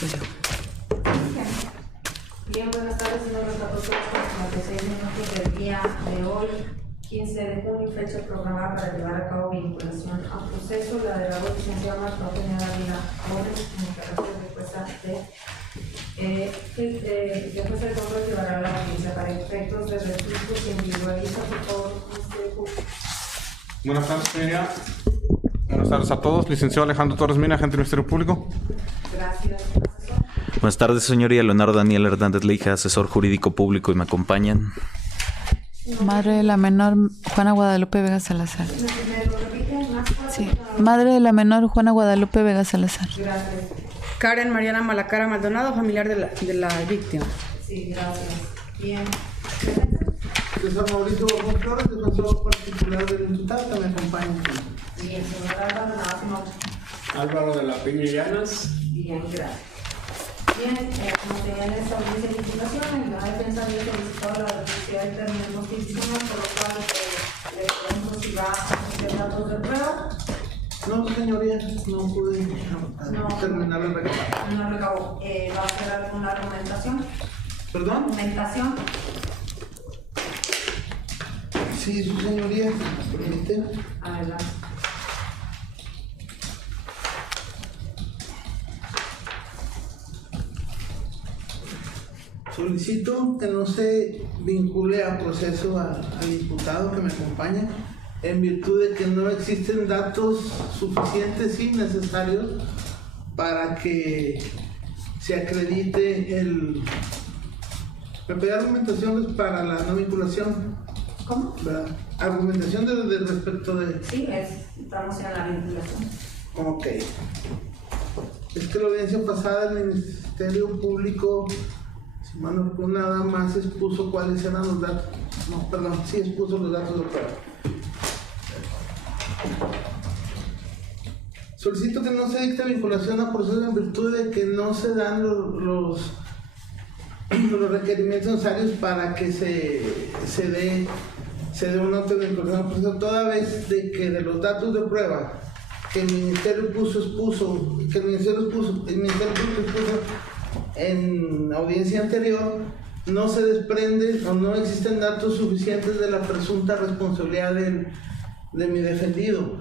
Consejo. Bien, buenas tardes, señor Recato, 56 minutos del día de hoy, 15 de junio, fecha programada para llevar a cabo vinculación a proceso. La de la licenciada Marta Eugenia Dávila Gómez, en el carácter de jueza de jueza de control, llevará a la audiencia para efectos de registro. Se individualiza, por favor, Ministerio Público. Buenas tardes, señoría. Buenas tardes a todos. Licenciado Alejandro Torres Mina, agente del Ministerio Público. Gracias, asesor. Buenas tardes, señoría. Leonardo Daniel Hernández Leija, asesor jurídico público, y me acompañan. Madre de la menor, Juana Guadalupe Vega Salazar. ¿Me lo repite más fuerte? Sí. Madre de la menor, Juana Guadalupe Vega Salazar. Gracias. Karen Mariana Malacara Maldonado, familiar de la víctima. Sí, gracias. Bien. César Mauricio Borbón Flores, defensor particular del imputado, que me acompaña. Bien, señor Álvaro Navas. Álvaro de la Peña Llanas. Bien, gracias. Bien, como tenían esta audiencia de imputación, la defensa había solicitado la reducción del término constitucional, por lo cual le pregunto si va a hacer datos de prueba. No, señoría, no pude terminar el recado. No recabó. ¿Va a hacer alguna argumentación? ¿Perdón? ¿Argumentación? Sí, su señoría, permite. Adelante. Solicito que no se vincule a proceso al imputado que me acompaña, en virtud de que no existen datos suficientes y necesarios para que se acredite el... Me pedí argumentaciones para la no vinculación. ¿Cómo? ¿Verdad? Argumentación de respecto de... Sí, estamos en la vinculación. Ok. Es que la audiencia pasada el Ministerio Público, si mal no recuerdo, nada más expuso cuáles eran los datos. No, perdón, sí expuso los datos de prueba. Solicito que no se dicte vinculación a proceso en virtud de que no se dan los requerimientos necesarios para que se dé una auto de vinculación a proceso, toda vez de que de los datos de prueba que el Ministerio expuso en audiencia anterior, no se desprende o no existen datos suficientes de la presunta responsabilidad de mi defendido,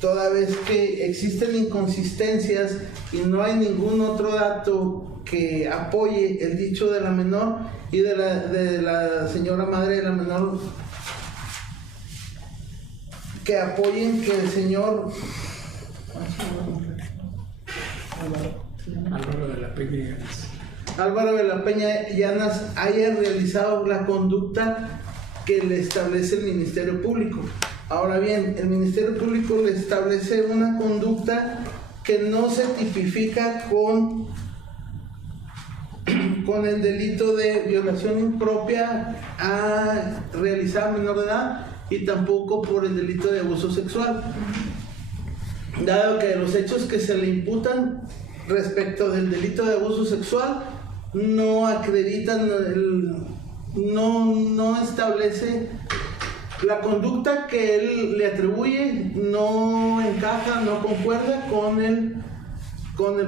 toda vez que existen inconsistencias y no hay ningún otro dato que apoye el dicho de la menor y de la señora madre de la menor, que apoyen que el señor Álvaro de la Peña Llanas. Álvaro de la Peña Llanas haya realizado la conducta que le establece el Ministerio Público. Ahora bien, el Ministerio Público le establece una conducta que no se tipifica con el delito de violación impropia a realizar menor de edad y tampoco por el delito de abuso sexual, dado que los hechos que se le imputan respecto del delito de abuso sexual no acreditan, no establece la conducta que él le atribuye, no encaja, no concuerda con el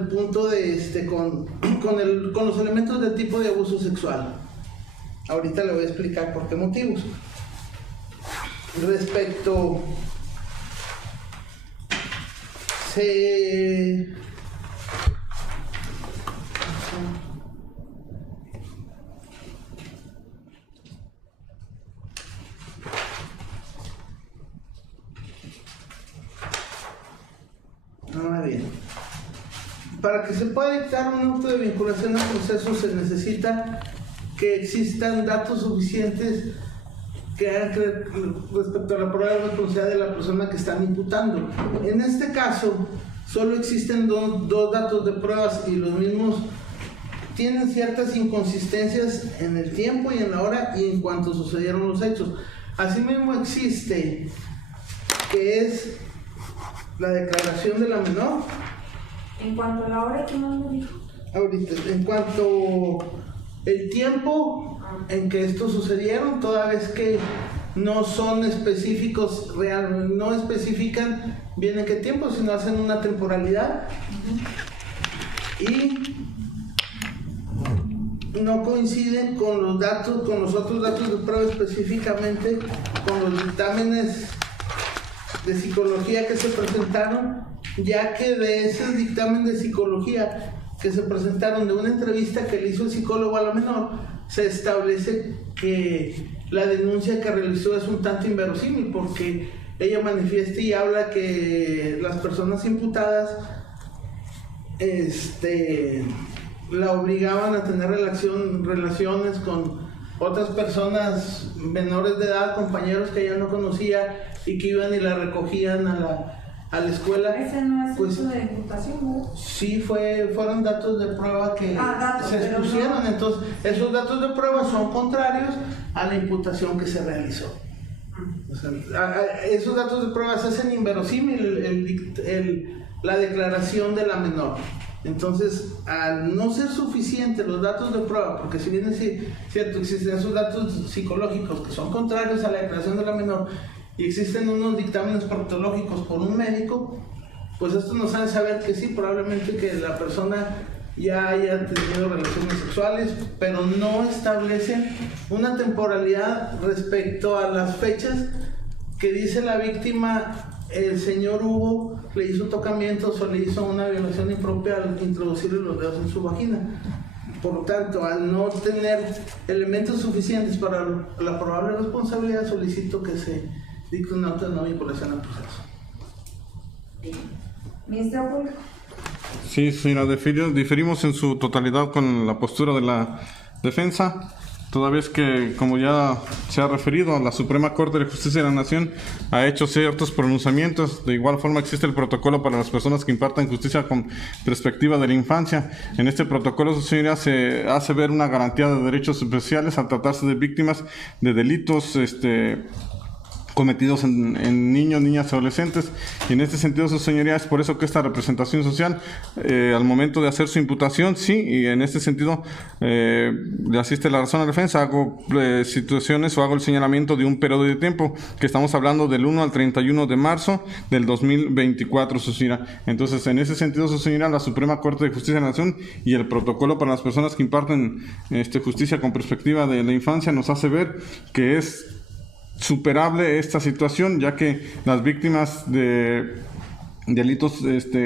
punto de con los elementos del tipo de abuso sexual. Ahorita le voy a explicar por qué motivos. Respecto ahora bien, para que se pueda dictar un auto de vinculación al proceso se necesita que existan datos suficientes que hagan respecto a la prueba de responsabilidad de la persona que están imputando. En este caso, solo existen dos datos de pruebas y los mismos tienen ciertas inconsistencias en el tiempo y en la hora y en cuanto sucedieron los hechos. Asimismo existe que es la declaración de la menor. En cuanto a la hora, ¿qué más me dijo? Ahorita, en cuanto el tiempo en que estos sucedieron, toda vez que no son específicos realmente, no especifican bien en qué tiempo, sino hacen una temporalidad. y no coinciden con los datos, con los otros datos de prueba, específicamente con los dictámenes de psicología que se presentaron, ya que de esos dictámenes de psicología que se presentaron de una entrevista que le hizo el psicólogo a la menor, se establece que la denuncia que realizó es un tanto inverosímil, porque ella manifiesta y habla que las personas imputadas la obligaban a tener relaciones con otras personas menores de edad, compañeros que ella no conocía y que iban y la recogían a la escuela. Ese no es pues, uso de imputación, ¿no? Sí, fueron datos de prueba que datos, se expusieron, no. Entonces esos datos de prueba son contrarios a la imputación que se realizó. O sea, esos datos de prueba se hacen inverosímil la declaración de la menor. Entonces, al no ser suficientes los datos de prueba, porque si bien es cierto, existen esos datos psicológicos que son contrarios a la declaración de la menor y existen unos dictámenes proctológicos por un médico, pues esto nos hace saber que sí, probablemente que la persona ya haya tenido relaciones sexuales, pero no establecen una temporalidad respecto a las fechas que dice la víctima. El señor Hugo le hizo tocamientos o le hizo una violación impropia al introducirle los dedos en su vagina. Por lo tanto, al no tener elementos suficientes para la probable responsabilidad, solicito que se dicte un auto de no vinculación al proceso. Ministerio Público. Sí, señora, diferimos en su totalidad con la postura de la defensa, toda vez que, como ya se ha referido, la Suprema Corte de Justicia de la Nación ha hecho ciertos pronunciamientos. De igual forma existe el protocolo para las personas que impartan justicia con perspectiva de la infancia. En este protocolo, su señoría, se hace ver una garantía de derechos especiales al tratarse de víctimas de delitos cometidos en niños, niñas y adolescentes, y en este sentido, su señoría, es por eso que esta representación social, al momento de hacer su imputación, sí, y en este sentido le asiste la razón a la defensa. Hago situaciones o hago el señalamiento de un periodo de tiempo, que estamos hablando del 1 al 31 de marzo del 2024, su señoría. Entonces, en ese sentido, su señoría, la Suprema Corte de Justicia de la Nación y el protocolo para las personas que imparten justicia con perspectiva de la infancia nos hace ver que es superable esta situación, ya que las víctimas de delitos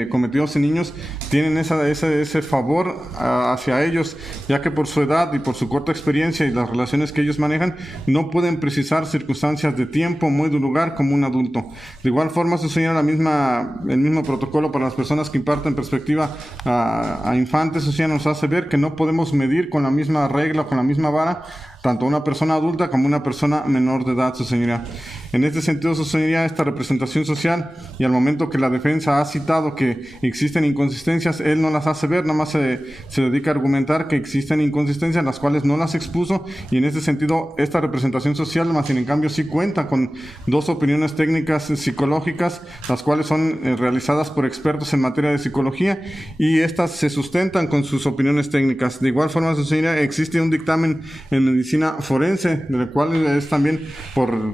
cometidos en niños tienen ese favor hacia ellos, ya que por su edad y por su corta experiencia y las relaciones que ellos manejan, no pueden precisar circunstancias de tiempo, modo y lugar como un adulto. De igual forma, su señora, el mismo protocolo para las personas que imparten perspectiva a infantes, su señora, nos hace ver que no podemos medir con la misma regla, con la misma vara, tanto una persona adulta como una persona menor de edad, su señoría. En este sentido, su señoría, esta representación social, y al momento que la defensa ha citado que existen inconsistencias, él no las hace ver, nada más se dedica a argumentar que existen inconsistencias, las cuales no las expuso, y en este sentido, esta representación social, más sin en cambio, sí cuenta con dos opiniones técnicas psicológicas, las cuales son realizadas por expertos en materia de psicología, y estas se sustentan con sus opiniones técnicas. De igual forma, su señoría, existe un dictamen en medicina forense, del cual es también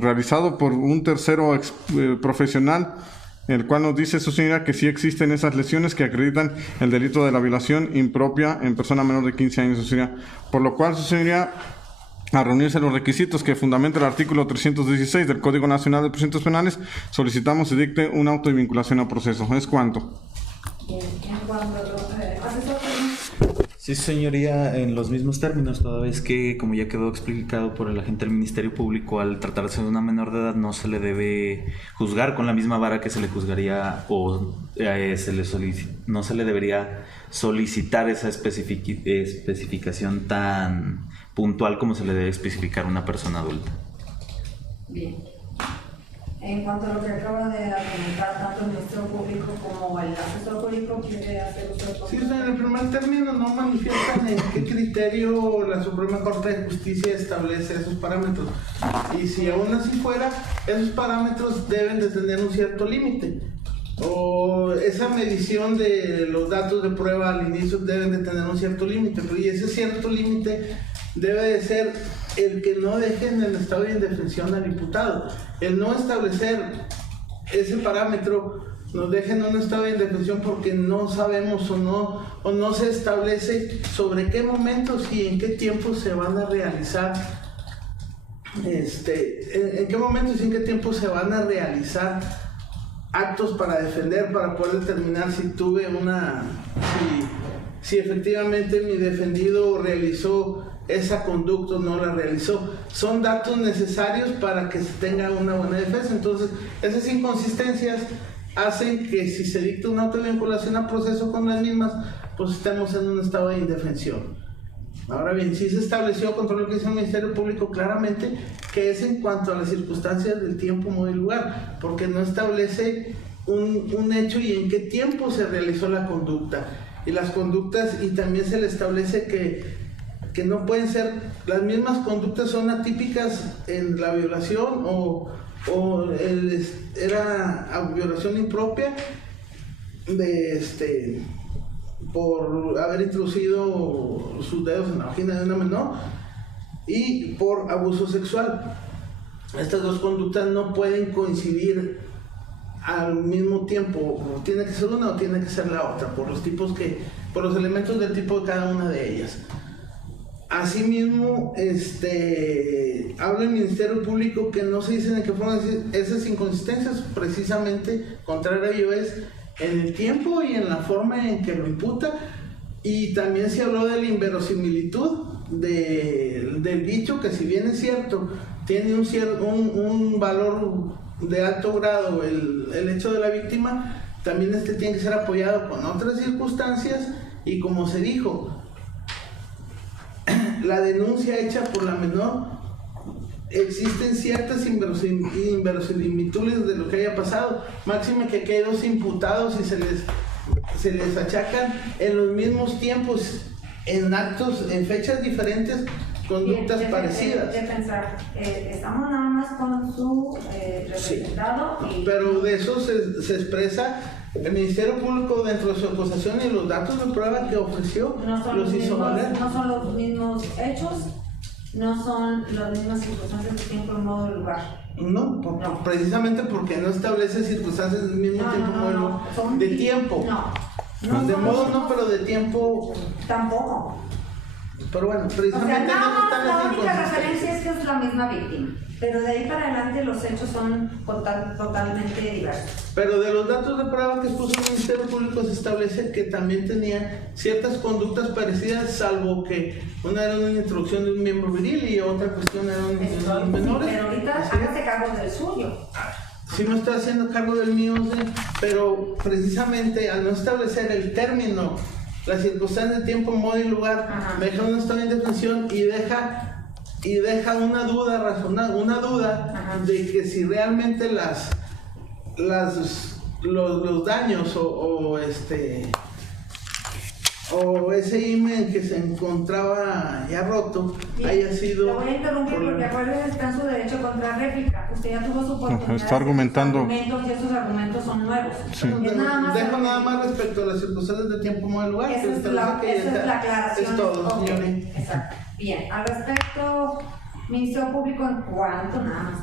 realizado por un tercero profesional, el cual nos dice, su señoría, que sí existen esas lesiones que acreditan el delito de la violación impropia en persona menor de 15 años, su señoría. Por lo cual, su señoría, a reunirse los requisitos que fundamenta el artículo 316 del Código Nacional de Procedimientos Penales, solicitamos se dicte un auto de vinculación a proceso. ¿Es cuánto? En cuanto a asesor. Sí, señoría, en los mismos términos, toda vez que, como ya quedó explicado por el agente del Ministerio Público, al tratarse de una menor de edad no se le debe juzgar con la misma vara que se le juzgaría o no se le debería solicitar esa especificación tan puntual como se le debe especificar a una persona adulta. Bien. En cuanto a lo que acaba de argumentar tanto el Ministerio Público como el asesor jurídico, ¿quiere hacer usted? Sí, en el primer término no manifiestan en qué criterio la Suprema Corte de Justicia establece esos parámetros. Y si aún así fuera, esos parámetros deben de tener un cierto límite. O esa medición de los datos de prueba al inicio deben de tener un cierto límite. Y ese cierto límite debe de ser el que no deje en el estado de indefensión al imputado. El no establecer ese parámetro nos deja en un estado de indefensión porque no sabemos o no se establece sobre qué momentos y en qué tiempo se van a realizar, en qué momentos y en qué tiempo se van a realizar actos para defender, para poder determinar si efectivamente mi defendido realizó esa conducta o no la realizó. Son datos necesarios para que se tenga una buena defensa. Entonces, esas inconsistencias hacen que si se dicta una auto de vinculación a proceso con las mismas, pues estemos en un estado de indefensión. Ahora bien, sí se estableció, contra lo que dice el Ministerio Público claramente, que es en cuanto a las circunstancias del tiempo, modo y lugar, porque no establece un hecho y en qué tiempo se realizó la conducta. Y las conductas, y también se le establece que no pueden ser, las mismas conductas son atípicas en la violación era violación impropia por haber introducido sus dedos en la vagina de una menor y por abuso sexual. Estas dos conductas no pueden coincidir al mismo tiempo, tiene que ser una o tiene que ser la otra, por los elementos del tipo de cada una de ellas. Asimismo, habla el Ministerio Público que no se dicen en qué forma esas inconsistencias, precisamente contrario a ello es en el tiempo y en la forma en que lo imputa, y también se habló de la inverosimilitud del dicho, que si bien es cierto, tiene un valor de alto grado el hecho de la víctima, también tiene que ser apoyado con otras circunstancias, y como se dijo, la denuncia hecha por la menor, existen ciertas inverosimilitudes de lo que haya pasado, máxime que aquí hay dos imputados y se les achacan en los mismos tiempos, en actos, en fechas diferentes, conductas parecidas. Estamos nada más con su representado. Sí, pero de eso se expresa el Ministerio Público dentro de su acusación, y los datos de prueba que ofreció los hizo valer. No son los mismos hechos, no son las mismas circunstancias de tiempo, modo y lugar. No, precisamente porque no establece circunstancias del mismo tiempo, de tiempo. No, de modo no, pero de tiempo tampoco. Pero bueno, precisamente la única referencia es que es la misma víctima, pero de ahí para adelante los hechos son totalmente diversos. Pero de los datos de prueba que expuso el Ministerio Público se establece que también tenía ciertas conductas parecidas, salvo que una era una introducción de un miembro viril y otra cuestión era un menores. Pero ahorita hágase cargo del suyo. Sí me estoy haciendo cargo del mío, pero precisamente al no establecer el término, las circunstancias de tiempo, modo y lugar, me deja un estado de indefensión y deja una duda razonable, una duda de que si realmente los daños o ese imen que se encontraba ya roto haya sido. Lo voy a interrumpir porque acuérdense, está en su derecho contra réplica. Usted ya tuvo su oportunidad. Está argumentando. Y esos argumentos son nuevos. Sí. Dejo nada más respecto a las circunstancias de tiempo, modo y lugar. Esa es la aclaración. Es todo, señores. Exacto. Bien, al respecto, Ministerio Público, en cuanto, nada más,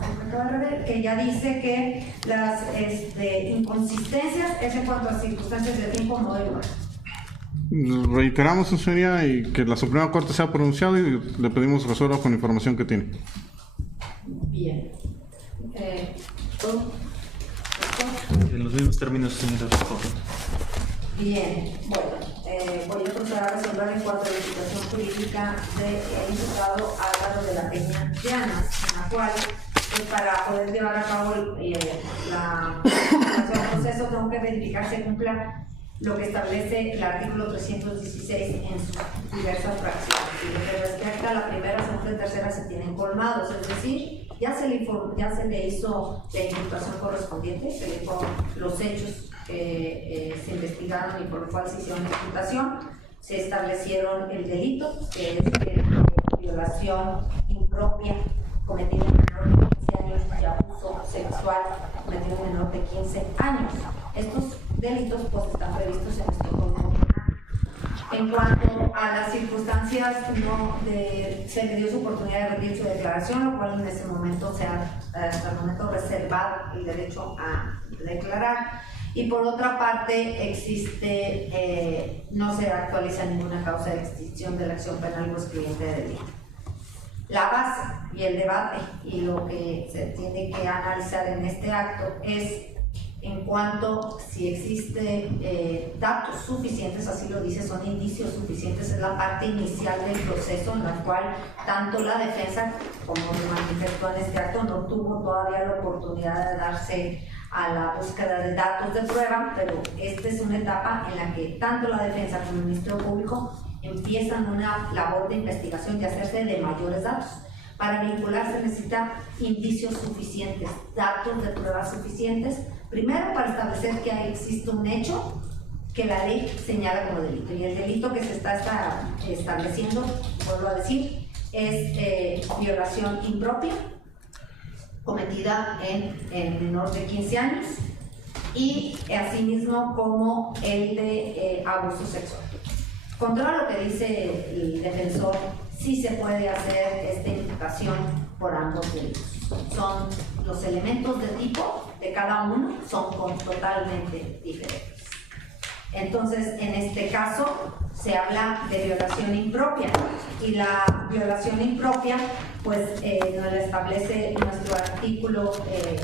que ya dice que las inconsistencias es en cuanto a circunstancias de tiempo, modo y lugar. Reiteramos, su señoría, y que la Suprema Corte se ha pronunciado y le pedimos resuelva con la información que tiene. Bien. En los mismos términos, señora. Bien, bueno, voy a proceder a resolver en cuanto a la situación jurídica del imputado Álvaro de la Peña Llanas, en la cual, para poder llevar a cabo la proceso, tengo que verificar se cumpla lo que establece el artículo 316 en sus diversas fracciones. Y lo que respecta a la primera, segunda y tercera se tienen colmados, es decir, ya se le hizo la imputación correspondiente, se le informó los hechos que se investigaron y por lo cual se hicieron la imputación, se establecieron el delito, que es violación impropia cometida en menor de 15 años y abuso sexual cometido en menor de 15 años. Estos delitos pues están previstos en nuestro Código Penal. En cuanto a las circunstancias, se le dio su oportunidad de rendir su declaración, lo cual en ese momento hasta el momento reservado el derecho a declarar. Y por otra parte, existe, no se actualiza ninguna causa de extinción de la acción penal o excluyente de delito. La base y el debate y lo que se tiene que analizar en este acto es en cuanto si existe datos suficientes, así lo dice, son indicios suficientes, es la parte inicial del proceso en la cual tanto la defensa como se manifestó en este acto no tuvo todavía la oportunidad de darse a la búsqueda de datos de prueba, pero esta es una etapa en la que tanto la defensa como el Ministerio Público empiezan una labor de investigación y hacerse de mayores datos. Para vincularse necesita indicios suficientes, datos de pruebas suficientes, primero para establecer que existe un hecho que la ley señala como delito, y el delito que se está estableciendo, vuelvo a decir, es violación impropia cometida en menor de 15 años y asimismo como el de abuso sexual. Contra lo que dice el defensor, sí se puede hacer esta imputación por ambos delitos. Son los elementos de tipo de cada uno son totalmente diferentes. Entonces, en este caso, se habla de violación impropia y la violación impropia, pues nos la establece nuestro artículo,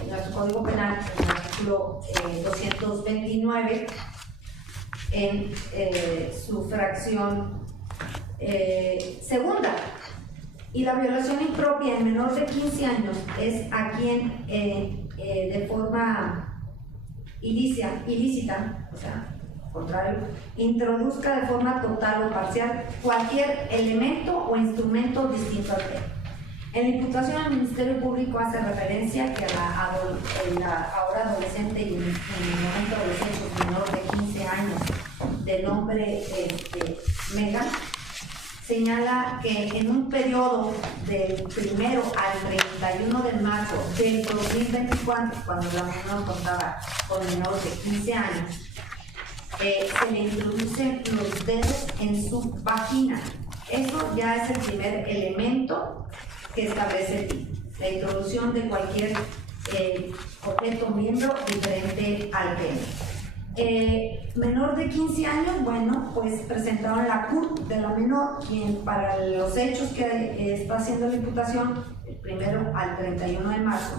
nuestro Código Penal, el artículo 229, en su fracción segunda. Y la violación impropia en menor de 15 años es a quien de forma ilícita, o sea, contrario, introduzca de forma total o parcial cualquier elemento o instrumento distinto al tema. En la imputación, el Ministerio Público hace referencia que la ahora adolescente y en el momento adolescente menor de 15 años de nombre Megan señala que en un periodo del 1 al 31 de marzo del 2024, cuando la menor contaba con menor de 15 años, se le introducen los dedos en su vagina. Eso ya es el primer elemento que establece la introducción de cualquier objeto miembro diferente al pene. Menor de 15 años, bueno, pues presentaron la CURP de la menor, quien para los hechos que está haciendo la imputación, el 1 al 31 de marzo,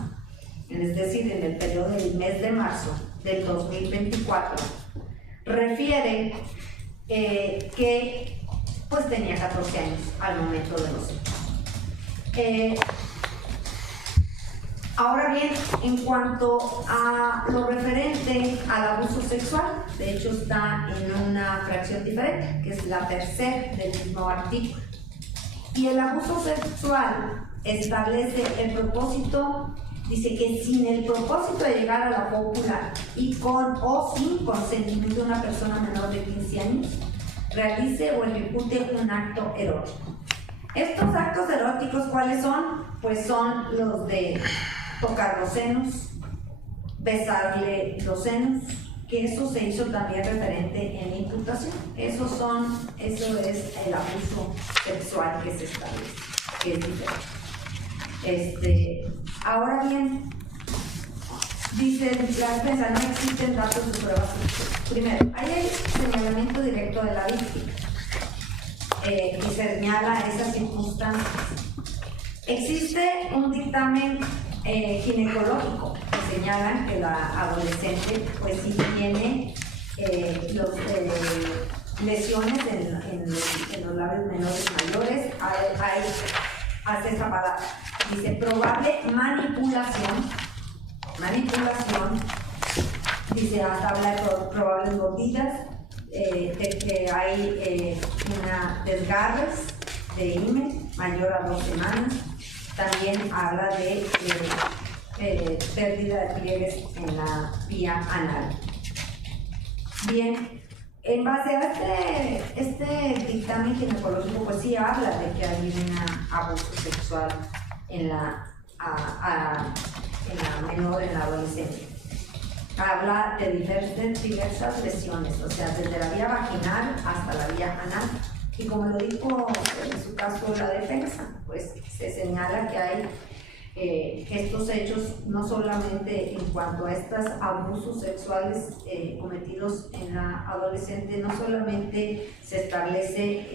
es decir, en el periodo del mes de marzo del 2024, refiere que pues tenía 14 años al momento de los hechos. Ahora bien, en cuanto a lo referente al abuso sexual, de hecho está en una fracción diferente, que es la tercera del mismo artículo. Y el abuso sexual establece el propósito, dice que sin el propósito de llegar a la cópula y con o sin consentimiento de una persona menor de 15 años, realice o ejecute un acto erótico. Estos actos eróticos, ¿cuáles son? Pues son los de tocar los senos, besarle los senos, que eso se hizo también referente en la imputación. Eso es el abuso sexual que se establece, que es diferente. Ahora bien, dice la defensa, no existen datos de pruebas. Primero, hay el señalamiento directo de la víctima y señala esas circunstancias. Existe un dictamen ginecológico que señala que la adolescente pues sí tiene lesiones en los labios menores mayores. Hace esa palabra, dice probable manipulación, dice hasta habla de probables mordidas, de que hay desgarres de himen mayor a 2 semanas. También habla de pérdida de pliegues en la vía anal. Bien, en base a este dictamen ginecológico, pues sí habla de que hay un abuso sexual en la menor, en la adolescente. Habla de diversas lesiones, o sea, desde la vía vaginal hasta la vía anal. Y como lo dijo en su caso la defensa, pues se señala que hay que estos hechos, no solamente en cuanto a estos abusos sexuales cometidos en la adolescente, no solamente se establece